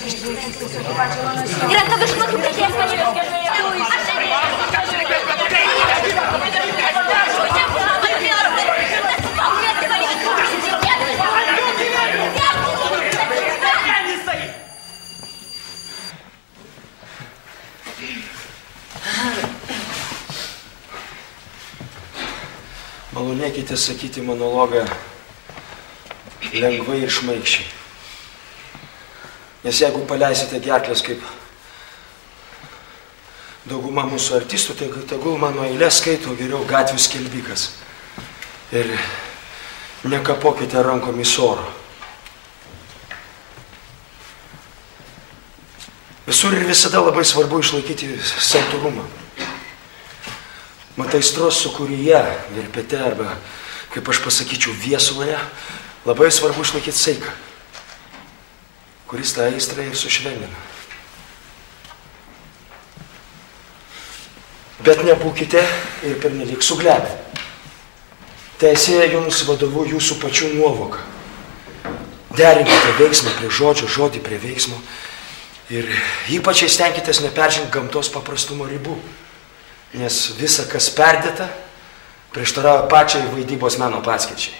Ir ant tavo išmokų pradės pačios. Malonėkite sakyti monologą lengvai ir šmaikščiai. Nes jeigu paleisite gerklės kaip dauguma mūsų artistų, tai tegul mano eilės skaito geriau gatvių skelbikas. Ir nekapokite rankomis oro. Visur ir visada labai svarbu išlaikyti santūrumą. Mat aistros sūkuryje, virpete arba, kaip aš pasakyčiau, viesuloje, labai svarbu išlaikyti saiką, kuris tą aistrą ir sušvelnina. Bet nebūkite ir pernelyg suglebę. Teisėja jums vadovu jūsų pačių nuovoka. Derinkite veiksmą prie žodžio, žodį prie veiksmo ir ypač stenkitės neperžengti gamtos paprastumo ribų. Nes visa, kas perdėta, prieštarauja pačiai vaidybos meno paskirčiai.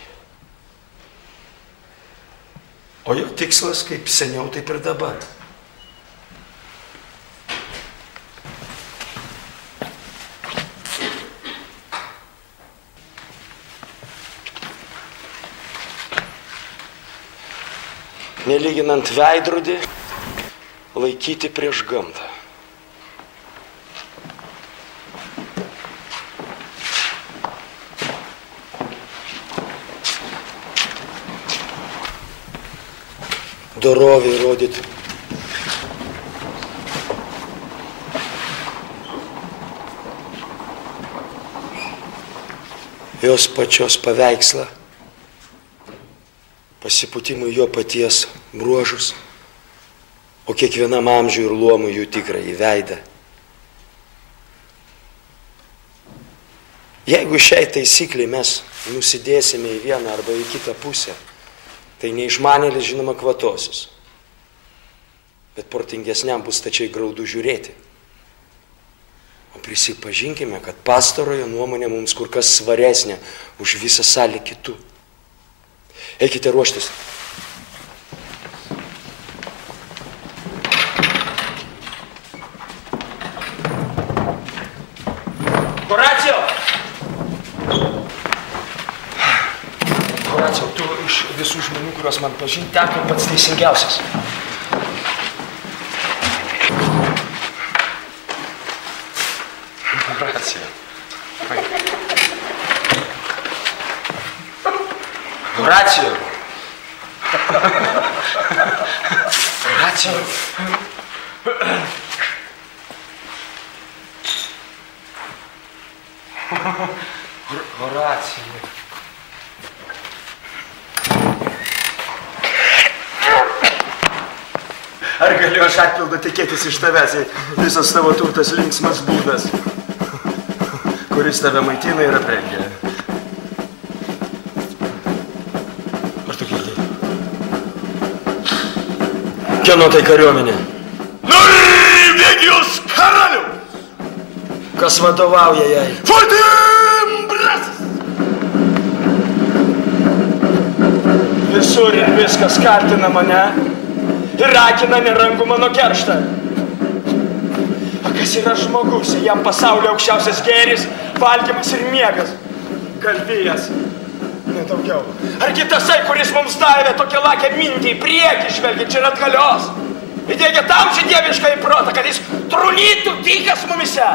O jo tikslas kaip seniau, taip ir dabar. Nelyginant veidrodį, laikyti prieš gamtą. Dorovį rodyti. Jos pačios paveikslą, pasipūtimui jo paties bruožus, o kiekvienam amžiui ir luomui jų tikrąjį veidą. Jeigu šiai taisykliai mes nusidėsime į vieną arba į kitą pusę, tai neišmanėlis, žinoma, kvatosis. Bet protingesniam bus stačiai graudu žiūrėti. O prisipažinkime, kad pastarojo nuomonė mums kur kas svaresnė už visą salę kitų. Eikite ruoštis. Horacijo! Horacijo, tu iš visų žmonių, kuriuos man pažinti, teko pats teisingiausias. Horacijo. Horacijo. Horacijo. Horacijo. Ar galiu aš atpildo tikėtis iš tavęs, visas tavo turtas linksmas būdas, kuris tave maitina ir aprengia? Ar tu girdėjai? Kieno tai kariuomenė? Norvegijos karalių! Kas vadovauja jai? Fortinbrasas! Visur ir viskas kaltina mane ir rakina nerankų mano kerštą. O kas yra žmogus, jam pasaulio aukščiausias gėris, valgymas ir miegas? Galvijas, nedaugiau. Argi tasai, kuris mums davė tokią lakę mintį į priekį žvelgiančią ir atgalios, įdėgė tam dievišką į protą, kad jis trunytų dykas mumise?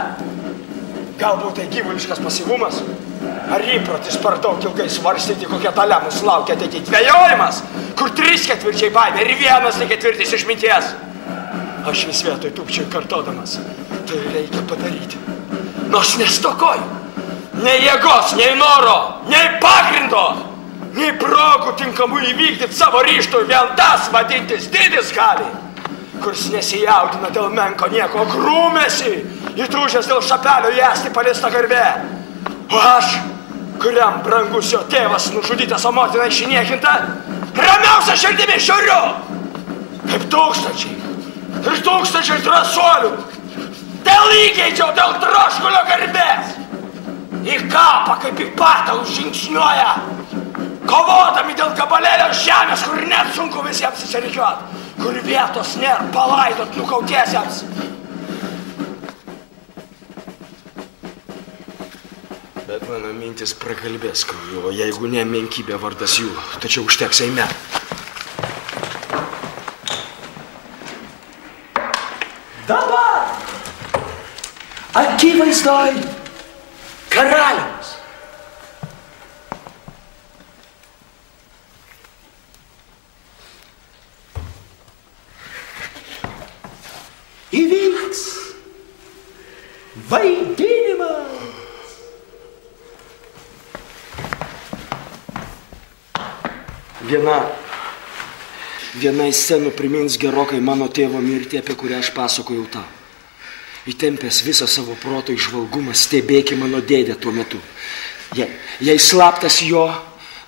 Galbūt tai gyvuliškas pasyvumas? Ar įprotis per daug ilgai svarstyti, kokia talia mus laukia ateity? Dvejojimas, kur 3/4 baimė ir 1/4 išminties. Aš vis vietoj tūpčiau kartodamas, tai reikia padaryti. Nors nestokoju, nei jėgos, nei noro, nei pagrindo, nei progų tinkamų įvykdyti savo ryžtų, vien tas vadintis didis gali, kuris nesijaudina dėl menko nieko, grūmėsi, įtrūžęs dėl šapelio ėsti paliesta garbė. O aš, kuriam brangus jo tėvas nužudytas, o motina išniekinta, ramiausia širdimi žiūriu, kaip tūkstančiai ir 1000 drąsuolių. Dėl įgeidžio, dėl troškulio garbės. Į kapą kaip į patalus žingsniuoja, kovodami dėl gabalėlio žemės, kur net sunku visiems įsirikiuot, kur vietos nėra palaidot nukautiesiems. Bet mano mintis prakalbės krauju, o jeigu ne menkybė vardas jų, tačiau užteks eime. Dabar akivaizdoj karaliaus. Įvyks vaidinimas. Viena iš scenų primins gerokai mano tėvo mirtį, apie kurią aš pasakojau tau. Įtempęs visą savo proto įžvalgumą, stebėki mano dėdę tuo metu. Jei slaptas jo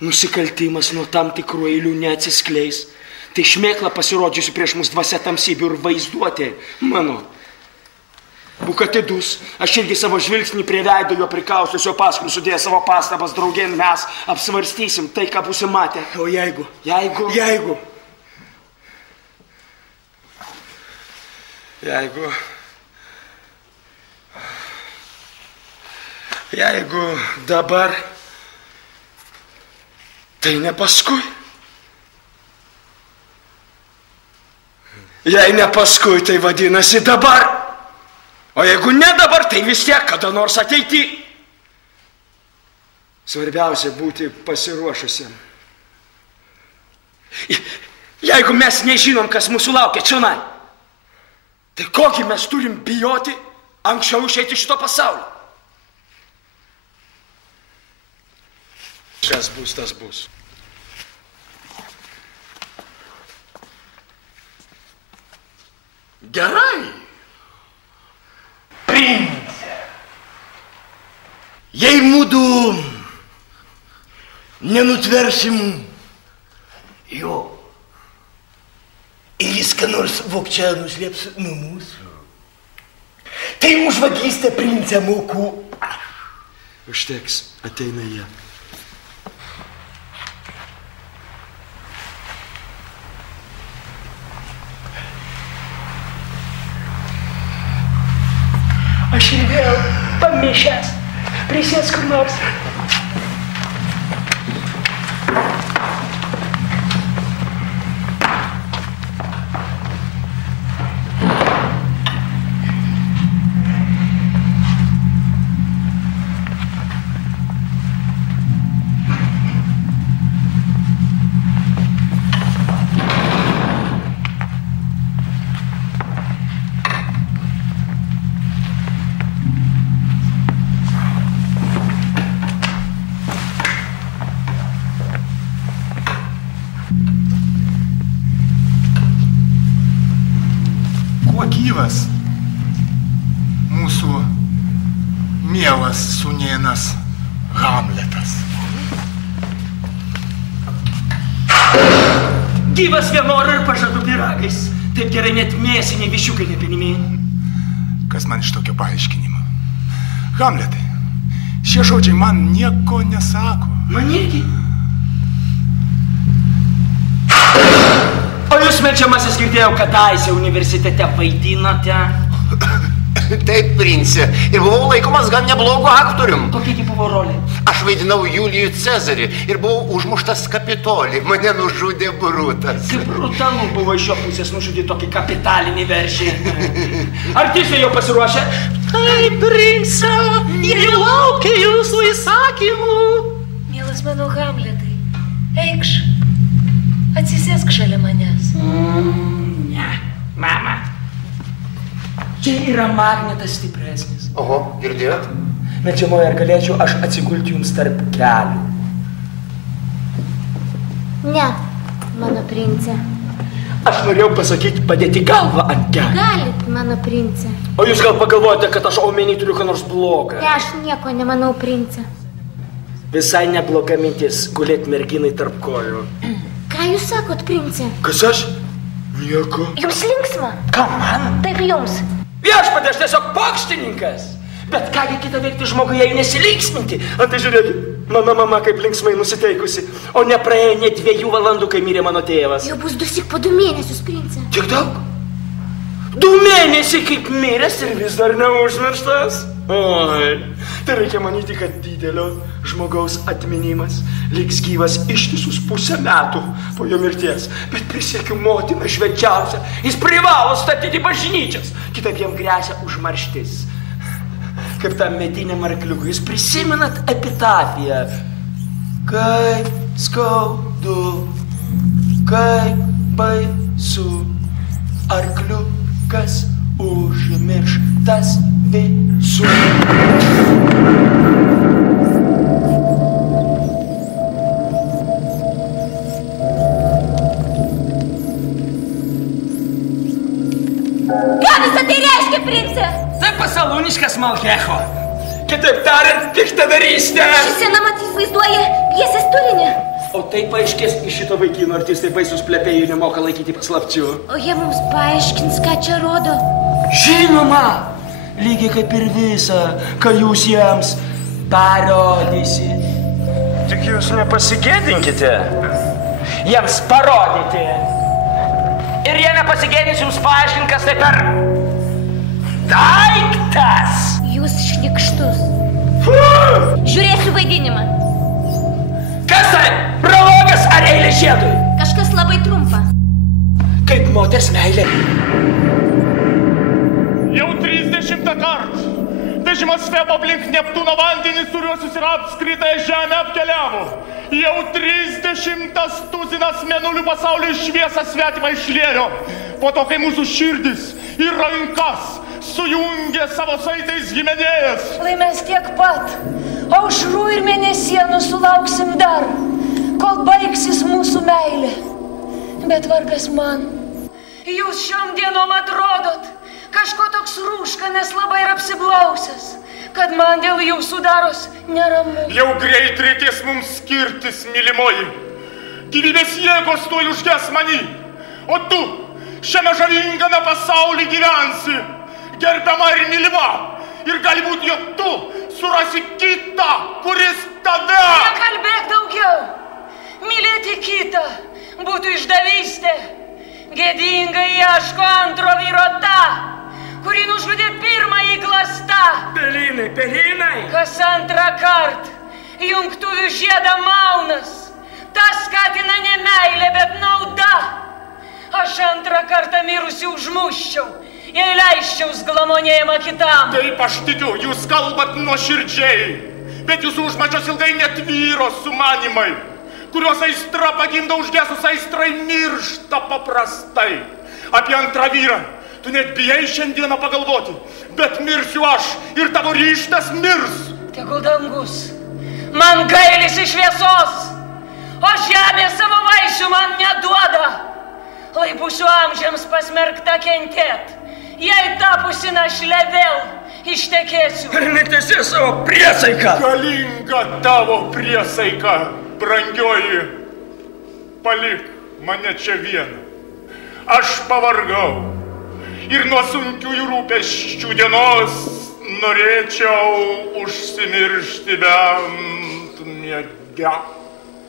nusikaltimas nuo tam tikrų eilių neatsiskleis, tai šmėkla pasirodžiusi prieš mus dvasia tamsybių ir vaizduotė mano. Būk atidus, aš irgi savo žvilgsnį prie veido jo prikaustysiu, paskui sudėję savo pastabas draugėn mes apsvarstysim tai, ką būsim matę. O jeigu? Jeigu dabar, tai ne paskui. Jei ne paskui, tai vadinasi dabar. O jeigu ne dabar, tai vis tiek kada nors ateity. Svarbiausia būti pasiruošusiam. Jeigu mes nežinom, kas mūsų laukia čionai, tai kokį mes turim bijoti anksčiau išeiti iš šito pasaulio? Kas bus, tas bus. Gerai. Prince, jei mudu nenutversim jo ir jis ką nors vogčia nuslėps nuo mūsų, tai už vagystę princę moku aš. Užteks, ateina jie. Aš ir vėl pamišęs, prisės kur nors. Gyvas mūsų mielas sūnėnas Hamletas. Gyvas vienor ir pažadu pyragais. Taip gerai net mėsiniai višiukai nepenimėjai. Kas man iš tokio paaiškinimo? Hamletai, šie žodžiai man nieko nesako. Man irgi. O jūs, mečiamasis, girdėjau, kadaise universitete vaidinote? Taip, prince, ir buvau laikomas gan neblogu aktorium. Kokia buvo rolė? Aš vaidinau Julijų Cezarį ir buvau užmuštas Kapitolį. Mane nužudė Brutas. Kaip brutalu buvo iš jo pusės nužudyti tokį kapitalinį veršį. Artistai jau pasiruošę? Taip, prince, jie laukia jūsų įsakymų. Mielas mano Hamletai, eikš, atsisėsk šalia manęs. Ne, mama. Čia yra magnetas stipresnis. Oho, girdėjot? Mečiamoje, ar galėčiau aš atsigulti jums tarp kelių? Ne, mano prince. Aš norėjau pasakyti, padėti galvą ant kelių. Galit, mano prince. O jūs gal pagalvojate, kad aš omeny turiu ką nors blogą? Ne, aš nieko nemanau, prince. Visai nebloga mintis, gulėt merginai tarp kojų. Ką jūs sakot, prince? Kas aš? Nieko. Jums linksma? Ką man? Taip jums. Viešpatie, aš tiesiog pokštininkas. Bet kągi kitą veikti žmogui, jei nesilinksminti. O tai žiūrėkit, mano mama kaip linksmai nusiteikusi. O nepraėjo net 2 valandų, kai mirė mano tėvas. Jau bus 2 po 2 mėnesius, prince. Tiek daug? 2 mėnesiai kaip miręs ir vis dar neužmirštas? Oi, tai reikia manyti, kad didelio žmogaus atminimas liks gyvas ištisus 1,5 metų po jo mirties. Bet prisiekiu motiną švenčiausią, jis privalo statyti bažnyčias. Kitaip jam gresia užmarštis. Kaip tam mediniam arkliukui, jūs prisimenat epitafiją? Kaip skaudu, kaip baisu, arkliukas užmirštas visų. Ką visą tai reiškia, prince? Tai pasalūniškas malkecho. Kitaip tariant, piktadarystė. Ši scena matyt vaizduoja pjesės turinį. O tai paaiškės iš šito vaikino artistai baisius plepėjų nemoka laikyti paslapčių. O jie mums paaiškins, ką čia rodo. Žinoma, lygiai kaip ir visa, ką jūs jiems parodysit. Tik jūs nepasigėdinkite jiems parodyti. Ir jie nepasigėdins jums paaiškinti, kas tai per daiktas. Jūs šnikštus. Žiūrėsiu vaidinimą. Kas tai? Prologas ar eilė žiedui? Kažkas labai trumpa. Kaip moters meilė. Jau 30 kartų vežimas Febo aplink Neptūno vandenį, suriuosius ir apskritąją žemę apkeliavo. Jau 30 tuzinas mėnulių pasaulio šviesą svetimą išliejo. Po to, kai mūsų širdis ir rankas sujungė savo saitais giminėjas. Lai mes tiek pat aušrų ir mėnesienų sulauksim dar, kol baigsis mūsų meilė. Bet vargas man, jūs šiom dienom atrodot kažko toks rūškanas labai ir apsiblausęs, kad man dėl jūsų daros neramu. Jau greit reikės mums skirtis, mylimoji. Gyvybės jėgos tuoj užges many, o tu šiame žavingame pasaulyje gyvensi, gerbiama ir mylima. Ir gali būti, jog tu surasi kitą, kuris tave... Nekalbėk daugiau. Mylėti kitą būtų išdavystė. Gėdingai ieško antro vyro tą, kurį nužudė pirmąjį glastą. Pelinai, pelinai. Kas antrą kartą jungtuvių žiedą maunas, tas skatina ne meilė, bet nauda. Aš antrą kartą mirusi užmuščiau, jei leisčiau glamonėjimą kitam. Taip, aš tikiu, jūs kalbat nuoširdžiai, bet jūsų užmačios ilgai netvyro sumanimai, kurios aistra pagimdo užgesus aistrai miršta paprastai. Apie antrą vyrą tu net bijai šiandieną pagalvoti, bet mirsiu aš ir tavo ryžtas mirs. Tegul dangus man gailisi šviesos, o žemė savo vaisių man neduoda. Lai būsiu amžiams pasmerkta kentėt, jei tapusi našle vėl ištekėsiu. Ir netesi savo priesaiką. Galinga tavo priesaika, brangioji. Palik mane čia vieną. Aš pavargau ir nuo sunkiųjų rūpesčių dienos norėčiau užsimiršti bent miege.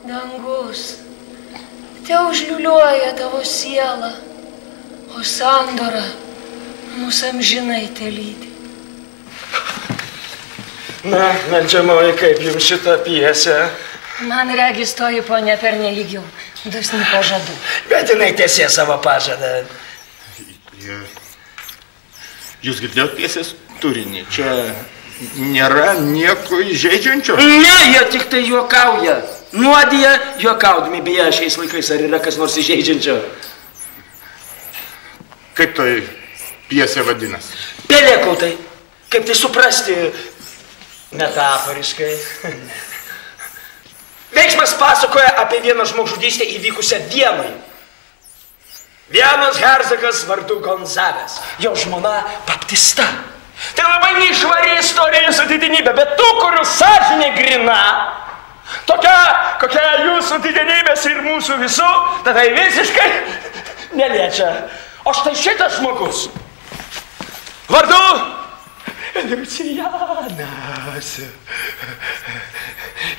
Dangus, te užliuliuoja tavo sielą, o sandora mūsų amžinai te lydi. Na, meldžiamoji, kaip jums šitą pjesę? Man regis toji ponia pernelyg jau dosni pažadų. Bet jinai tiesė savo pažadą. Jūs girdėjot pjesės turinį? Čia nėra nieko įžeidžiančio? Ne, jie tik tai juokauja. Nuodija juokaudami, beje, šiais laikais ar yra kas nors įžeidžiančio? Kaip tai pjesė vadinasi? Pelėkautai. Kaip tai suprasti metaforiškai? Veiksmas pasakoja apie vieną žmogžudystę įvykusią Vienoj. Vienas herzogas vardu Gonzagas, jo žmona Baptista. Tai labai neišvari istorija jūsų didenybė, bet tų, kurių sąžinė grina, tokia, kokia jūsų didenybės ir mūsų visų, tai visiškai neliečia. O štai šitas žmogus. Vardu? Liucijanas.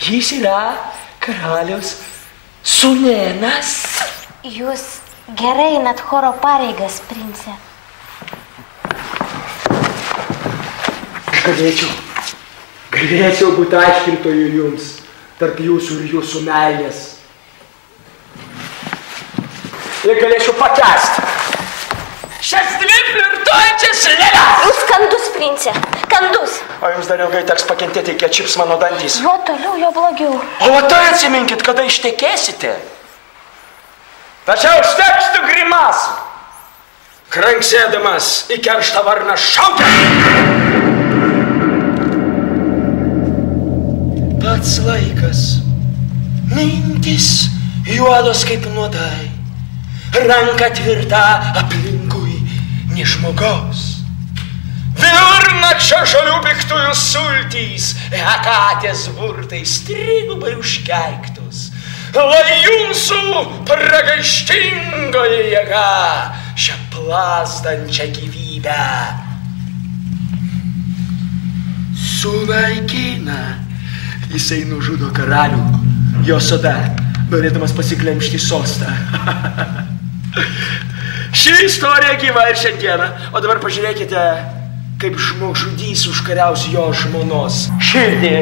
Jis yra karalius sūnėnas. Jūs gerai einat choro pareigas, prince. Galėčiau būti aiškintoju jums, tarp jūsų ir jūsų meilės. Ir galėčiau pakęsti. Šias dvi flirtuojančias lėles. Jūs kandus, prince, kandus. O jums dar ilgai teks pakentėti, kiek čips mano dantys. Jo toliau, jo blogiau. O tai atsiminkit, kada ištekėsite. Tačiau užteks tų grimasų. Kranksėdamas į kerštą varną šaukia. Pats laikas, mintis juodos kaip nuodai, ranka tvirta aplinkui ne žmogaus. Vidurnakčio žalių piktųjų sultys, Hekatės burtais trigubai užkeiktus, lai jūsų pragaištingoji jėga šią plazdančią gyvybę sunaikina. Jisai nužudo karalių, jo sode, norėdamas pasiklemšti sostą. Ši istorija gyva ir šiandieną, o dabar pažiūrėkite, kaip žmogžudys užkariaus jo žmonos širdį.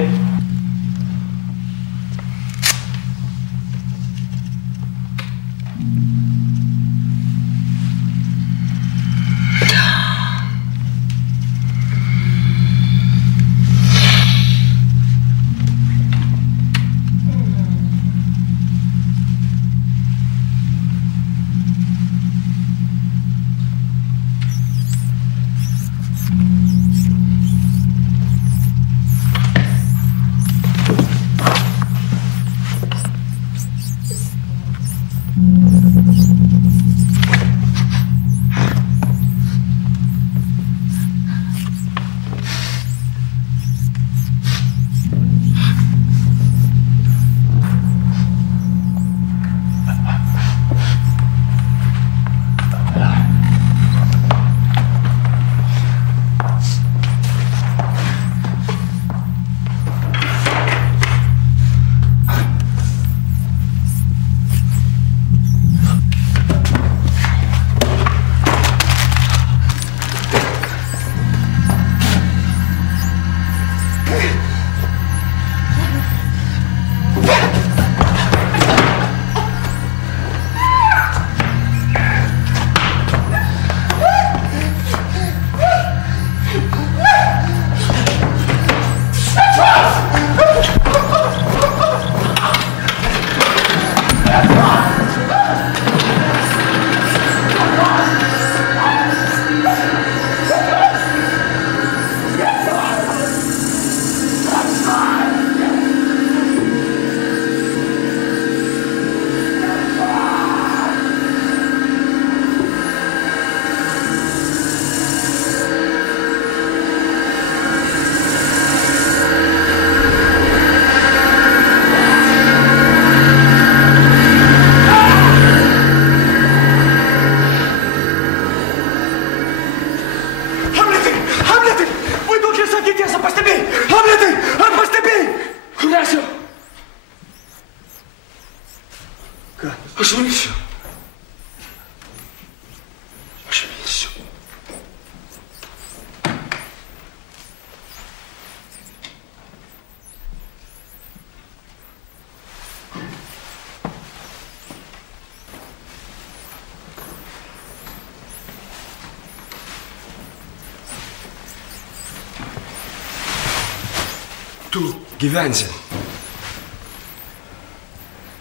Tu gyvensi.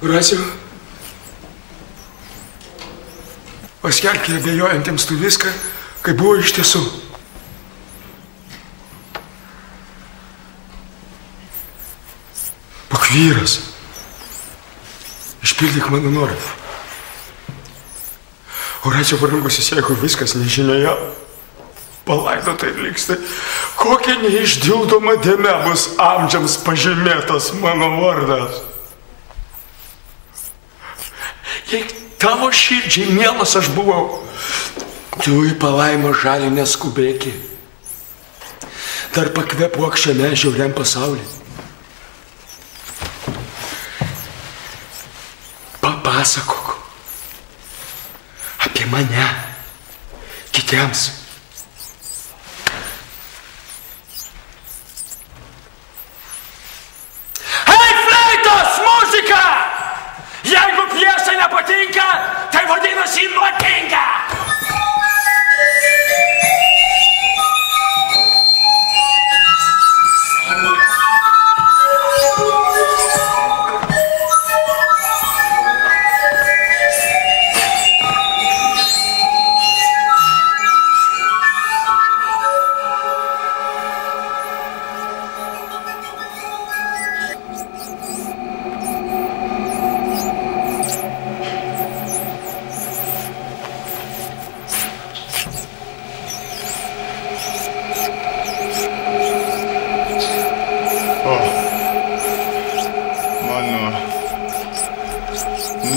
Rasiu. Paskelbk abejojantiems tu viską, kaip buvo iš tiesų. Būk vyras. Išpildyk mano norą. Horacio brangusis, jeigu viskas nežinioje, palaidotai liks, tai kokia neišdildoma dėme bus amžiams pažymėtas mano vardas. tavo širdžiai mielas aš buvau. Tu į palaimą žalį neskubėki. Dar pakvepuok šiame žiauriam pasaulyje. Papasakok apie mane kitiems. Hei, fleitos, muzika! Jeigu pjesė nepatinka, tai vadinasi nuotinga!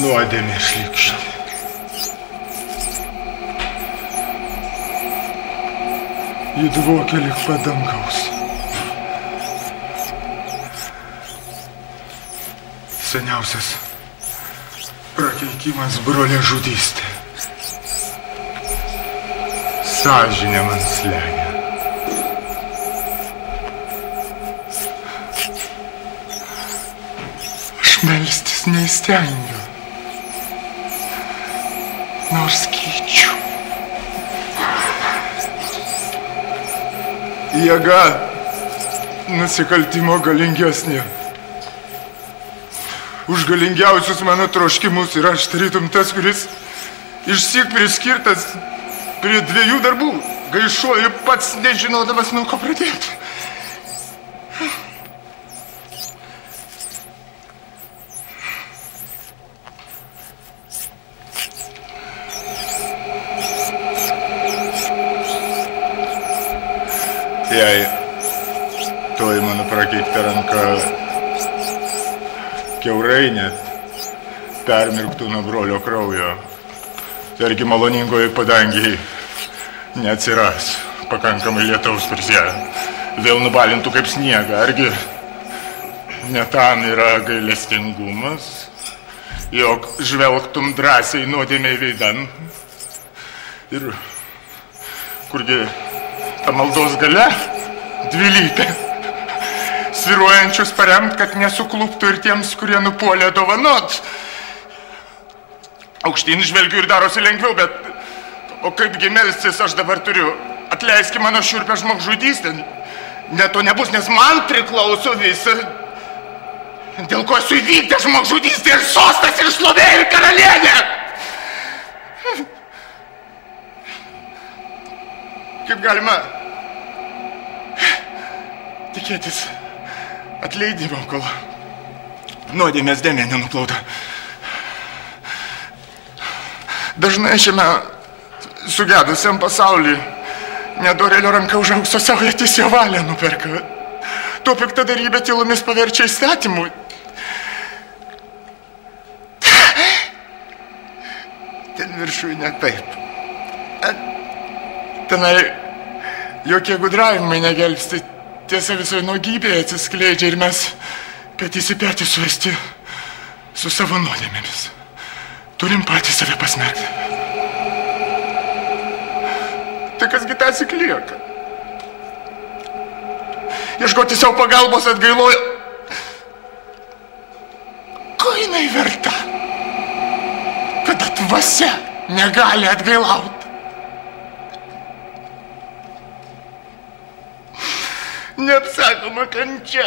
Nuodėmė šlykšti. Ji dvokia lyg padangaus. Seniausias prakeikimas brolė žudystė. Sąžinė man slegia. Aš melstis neįstengiu. Nors keičiu. Jėga nusikaltimo galingesnė. Už galingiausius mano troškimus ir aš tarytum tas, kuris išsyk priskirtas prie 2 darbų. Gaišuoju pats nežinodamas, nuo ko pradėti. Jei toji mano prakeikta ranka kiaurai net permirktų nuo brolio kraujo, tai argi maloningoji padangiai neatsiras pakankamai lietaus pris ją, vėl nubalintų kaip sniegą, argi ne tam yra gailestingumas, jog žvelgtum drąsiai nuodėmei veidan ir kurgi ta maldos galia dvilypė, sviruojančius paremt, kad nesukluptų ir tiems, kurie nupuolė dovanot. Aukštyn žvelgiu ir darosi lengviau, bet o kaipgi melstis aš dabar turiu? Atleiski mano šiurpę žmogžudystę. Ne to nebus, nes man priklauso visa, dėl ko esu įvykdęs žmogžudystę ir sostas ir šlovė ir karalienė. Kaip galima tikėtis atleidimo, kol nuodėmės dėmė nenuplauta. Dažnai šiame sugedusiam pasauly nedorėlio ranka už aukso savo teisėjo valią nuperka. Tuo piktadarybę tylomis paverčia įstatymu. Ten viršui ne taip. Tenai jokie gudravimai negelbsti, tiesa visoje nuogybėje atsiskleidžia ir mes petys į petį suesti su savo nuodėmėmis. Turim patys save pasmerkti. Tai kasgi tąsyk lieka? Ieškoti savo pagalbos atgailojo. Ko jinai verta? Kada dvasia negali atgailauti? Neapsakoma kančia.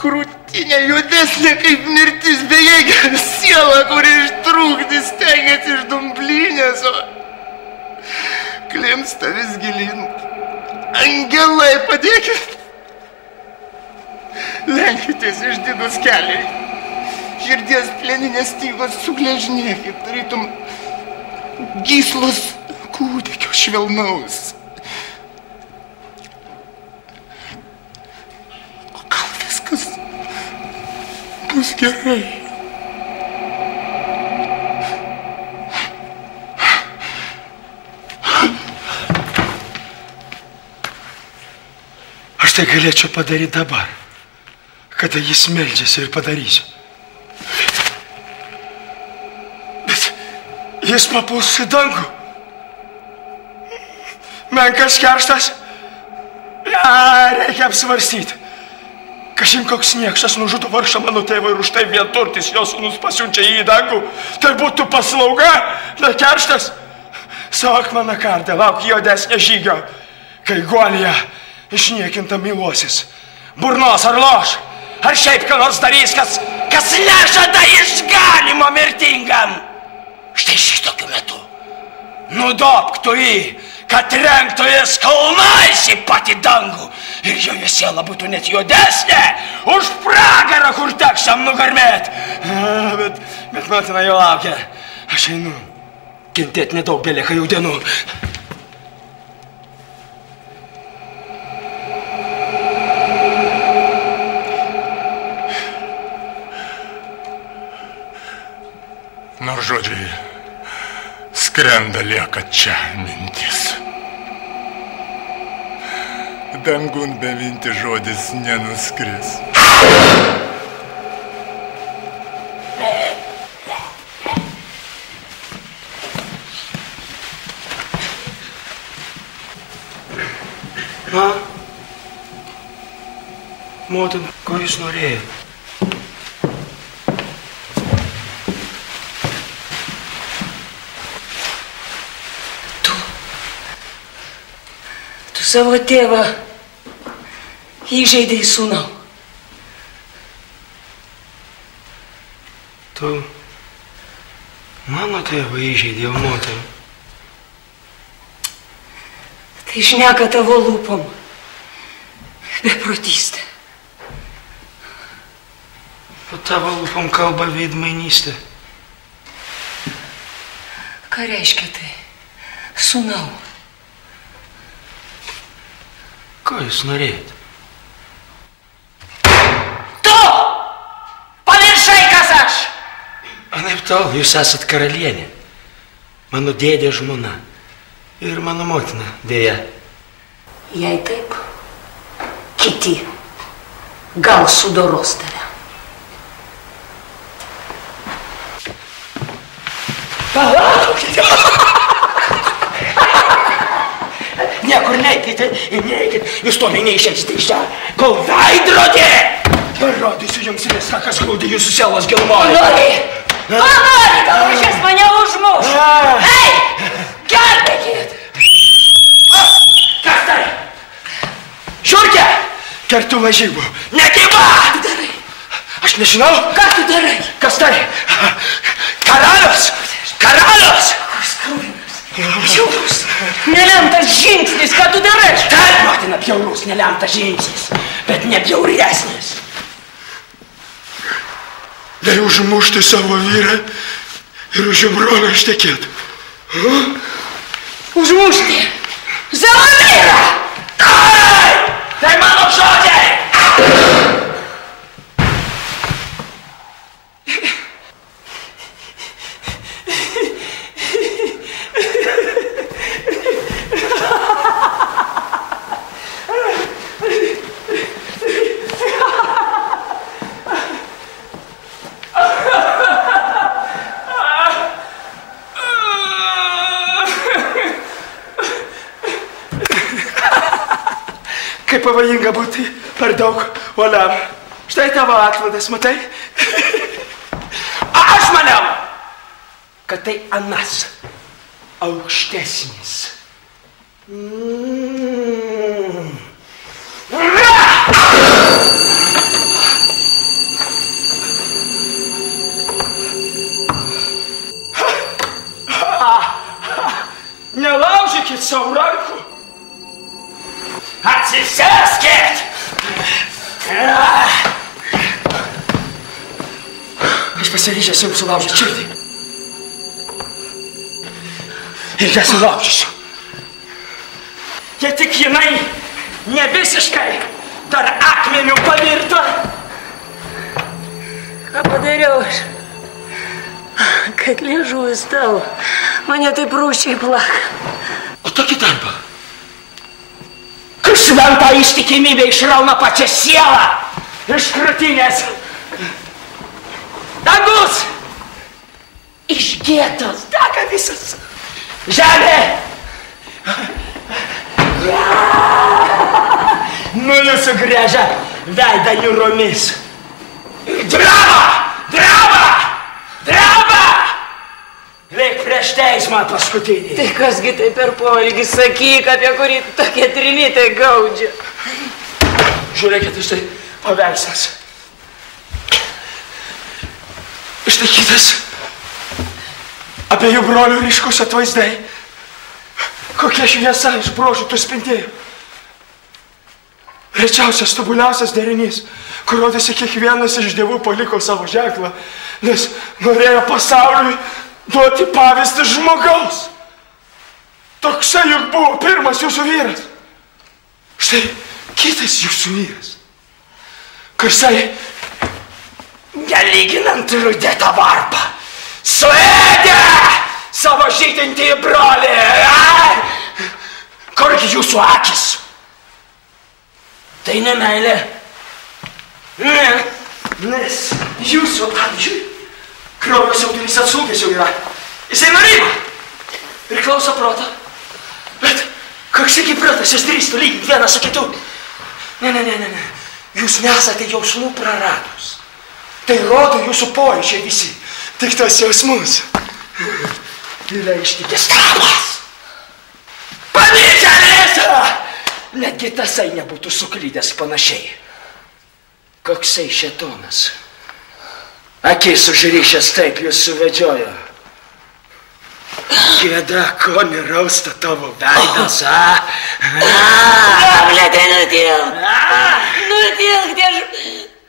Krūtinė juodesnė kaip mirtis bejėgė siela, kuri ištrūkti stengiasi iš dumblinės, o klimsta vis gilin. Angelai, padėkit. Lenkitės išdidus keliai. Širdies plėninės stygos sugležnėkit, tarytum gyslos kūdikio švelnaus. Bus gerai. tai galėčiau padaryti dabar, kada jis meldžiasi ir padarysiu. Bet jis papuls į dangų. Menkas kerštas. Reikia apsvarstyti. Kažin koks niekšas nužudo vargšą mano tėvą ir už tai vien turtis jo sūnus pasiunčia jį į dangų. Tai būtų paslauga, ne kerštas. Sauk mano kartą, lauk juodesnio žygio, kai Golija išniekinta myluosis. Burnos ar loš, ar šiaip ką nors darys, kas nežada išganimo mirtingam. Štai šitokiu metu nudobk tu jį, kad renktojas kalnais į patį dangų ir joje siela būtų net juodesnė už pragarą, kur teks jam nugarmėt. Bet motina jo laukia. Aš einu. Kentėt nedaug belieka jau dienų. Nors žodžiai skrenda lieka čia mintis. Dangun be minti žodis nenuskris. Na, motina, ko jūs norėjo? Tu savo tėvą įžeidei, sūnau. Tu mano tėvą įžeidėjau, motina. Tai šneka tavo lūpom. Beprotystė. O tavo lūpom kalba veidmainystė. Ką reiškia tai, sūnau? Ko jūs norėjot? Tu! Pamiršai, kas aš! Anaiptol, jūs esat karalienė. Mano dėdė žmona. Ir mano motina, dėja. Jei taip, kiti gal sudoros tave. Palaukite! Niekur neikite ir neikit. Jūs toli neišeisite iš čia, kol veidrodė! Parodysiu jums viską, kas glūdi jūsų sielos gilumoje. Panori, kad kažkas mane užmuš! Ei! Gelbėkit! Kas tai? Šiurkė! Kertu lažybų. Negyva! Ką tu darai? Aš nežinau. Ką tu darai? Kas tai? Karalius! Karalius! Koks kruvinas. Bjaurus. Nelemtas žingsnis. Ką tu darai? Taip, motina, bjaurus, nelemtas žingsnis. Bet ne bjauresnis. Jei užmušti savo vyrą ir už jų brolą ištekėt. Užmušti savo vyrą! Tai mano žodžiai! Kaip pavojinga būti per daug uoliam. Štai tavo atvadas, matai? Aš maniau, kad tai anas aukštesnis. Nelaužykit savo rankų. Atsisėskit! Aš pasiryžęs jums sulaužyti širdį. Ir ją sulaužysiu. Jei tik jinai ne visiškai dar akmeniu pavirto. Ką padariau aš? Kad liežuvis tavo mane taip rūščiai plaka. O tokį darbą. šventą ištikimybę išrauna pačią sielą iš krūtinės. Dangus išgėtos, dega visas. Žemė nusugręžia veidą jūromis. Dreba! Veik prieš teismą paskutinį. Tai kasgi tai per poelgį, sakyk, apie kurį tokie trilytai gaudžia. Žiūrėkit, štai paveikslas. Ištakytas abiejų brolių ryškus atvaizdai. Kokia šviesa iš brožytų spindėjo. Rečiausias, tobuliausias derinys, kur rodėsi kiekvienas iš dievų paliko savo ženklą, nes norėjo pasauliui duoti pavyzdį žmogaus. Toksai juk buvo pirmas jūsų vyras. Štai kitas jūsų vyras. Kursai, nelyginant rudėtą varpą, suėdė savo žydintį brolį. Kurgi jūsų akis? Tai ne meilė. Ne, nes jūsų amžiui kraujo siaudulys atslūgęs jau yra. Jisai nurima. Priklauso proto. Bet koks iki protas jūs drįstų lyginti vieną su kitu? Ne. Jūs nesate jausmų praradus. Tai rodo jūsų pojūčiai visi. Tik tos jausmus. Yra ištikęs tapas. Pavyzdėlėse! Netgi tasai nebūtų suklydęs panašiai. Koksai šėtonas. Akis užryšęs taip jūs suvedžiojo. Gėda, ko nerausta tavo veidas, Hamletai, nutilk. Nutilk,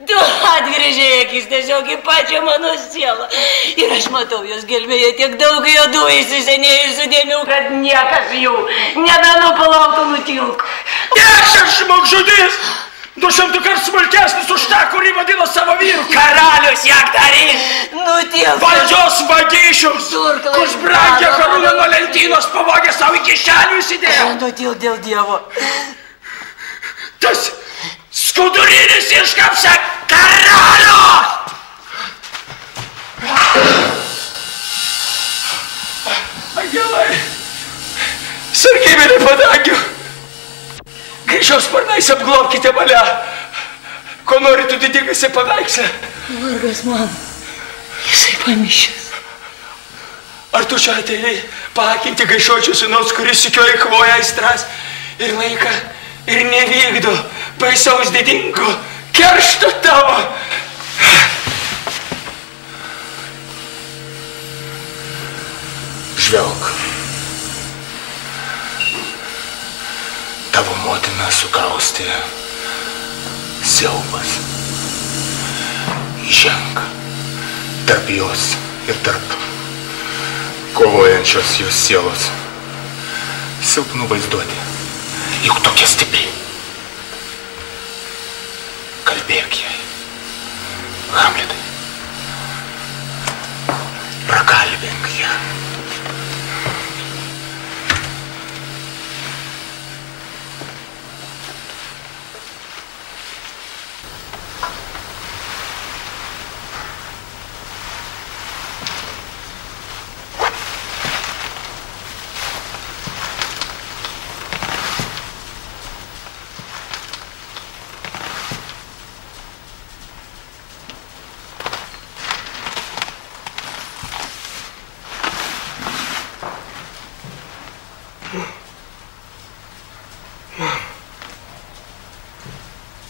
tu atgręžiai akis tiesiog į pačią mano sielą. Ir aš matau jos gelmėje tiek daug juodų įsisenėjusių dėmių, kad niekas jų nebenupalautų, nutilk. Nešas žmogžudys! 200 kart smulkesnis už tą, kurį vadino savo vyru. Karalius, jak darys? Nutilk. Valdžios vagišius, kus brangia karūną nuo lentynos pavogė savo į kišenių įsidėjo. Nutilk dėl Dievo. Tas skudurinis iškapsė karalių! Angelai, sargybiniai padangių. Grįžčiau sparnais apglobkite mane. Ko nori tu didingasi paveikslę? Vargas man, jisai pamišęs. Ar tu čia ateini paakinti gaišuočio sūnaus, kuris sukioja kvoja aistras ir laiką ir nevykdo baisaus didingo keršto tavo? Žvelk. Tavo motina sukaustė siaubas. Įženk tarp jos ir tarp kovojančios jos sielos. Silpnų vaizduoti, juk tokia stipri. Kalbėk jai, Hamletai. Prakalbink ją.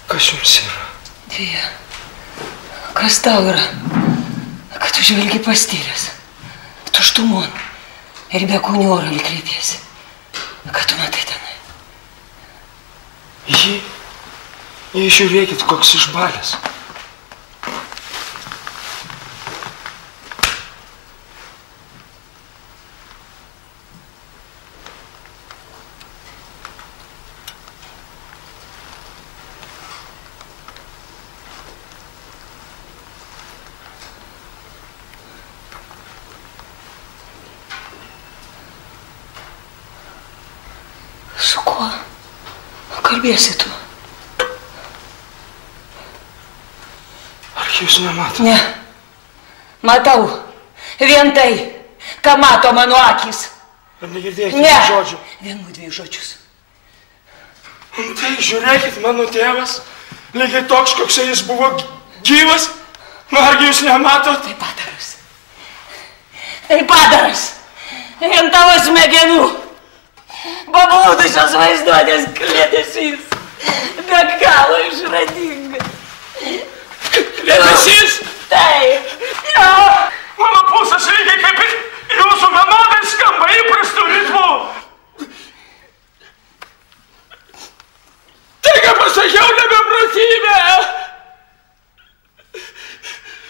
Kas jums yra? Dėja, kas tau yra, kad tu žvelgi pastylės, tuštumon ir be kūnių oro lyg kreipiesi. Ką tu matai tenai? Jį žiūrėkit, koks išbalęs. kalbėsi tu? Ar jūs nemato? Ne. Matau. Vien tai, ką mato mano akis. Ar negirdėjote Ne. žodžių? Vienų dviejų žodžius. Tai žiūrėkit, mano tėvas, lygiai toks, koks jis buvo gyvas. Nu, argi jūs nematot? Tai padaras. Tai padaras. Vien tavo smegenų. Pablūdusios vaizduotės klėdesys. Be galo išradingas. Klėdesys? Taip. Mano pulsas lygiai kaip ir jūsų vienodai skamba įprastu ritmu. Tai, ką pasakiau, nebeprotybė.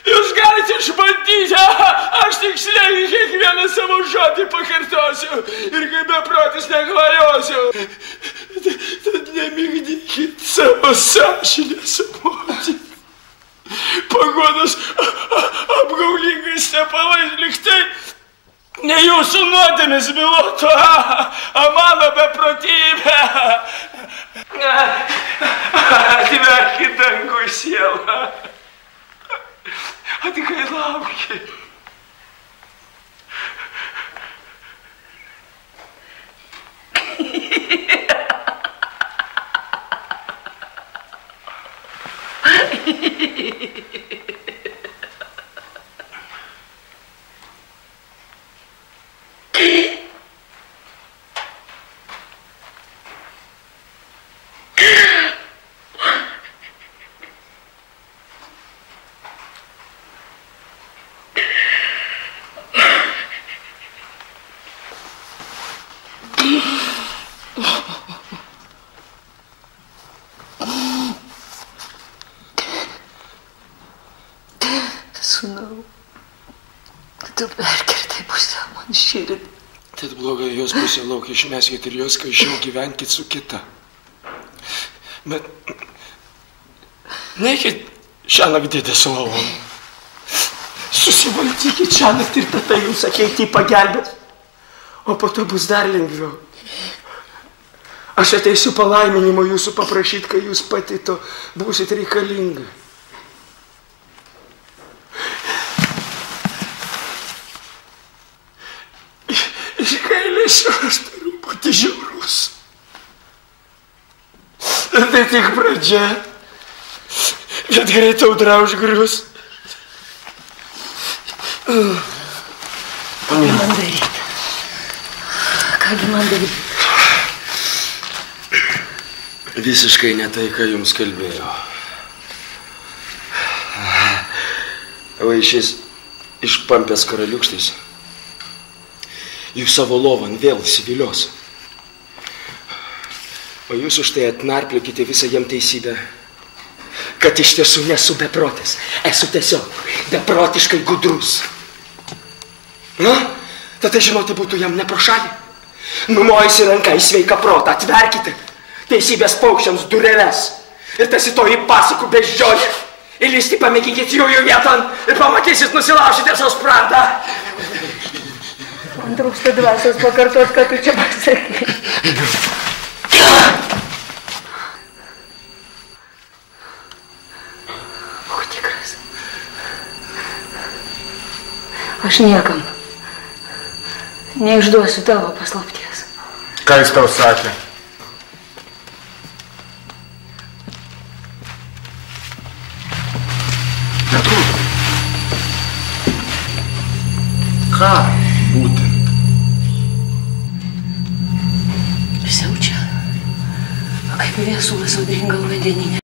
Jūs galite išbandyti, aš tiksliai kiekvieną savo žodį pakartosiu ir kaip beprotis neklajosiu. Tad nemigdykit savo sąžinės emociją. Paguodos apgaulingais tepalais liktai ne jūsų nuodėmės bylotų, o mano beprotybė. Atverkit dangų sielą. Atgailauki. Sūnau, tu perkirtai pusiau man širdį. Tad blogai jos pusė lauk išmeskit ir jos kažkiau gyvenkit su kita. Bet neikit šią naktį desalon. Susivaldykit šią naktį ir tada jūs ateity pagelbės. O po to bus dar lengviau. Aš ateisiu palaiminimo jūsų paprašyti, kai jūs pati to būsit reikalinga. Iš gailesčio aš turiu būti žiaurus. Tai tik pradžia, bet greit audra užgrius. Kągi man daryti? Kągi man daryti? Visiškai ne tai, ką jums kalbėjau. O šis išpampęs karaliukštis jūs savo lovan vėl įsivilios. O jūs už tai atnarpliokite visą jam teisybę, kad iš tiesų nesu beprotis, esu tiesiog beprotiškai gudrus. Nu, tada žinoti būtų jam ne pro šalį. Numojusi ranką į sveiką protą, atverkite teisybės paukščiams dureles ir tasitoji pasakų beždžionė. Įlįsti pamėginkit jų vieton ir pamatysit, nusilaušite savo sprandą. Man trūksta dvasios pakartot, ką tu čia pasakei. Būk tikras. Aš niekam neišduosiu tavo paslapties. Ką jis tau sakė? Ką būtent? Siaučia, kaip viesulas audringam vandenyne.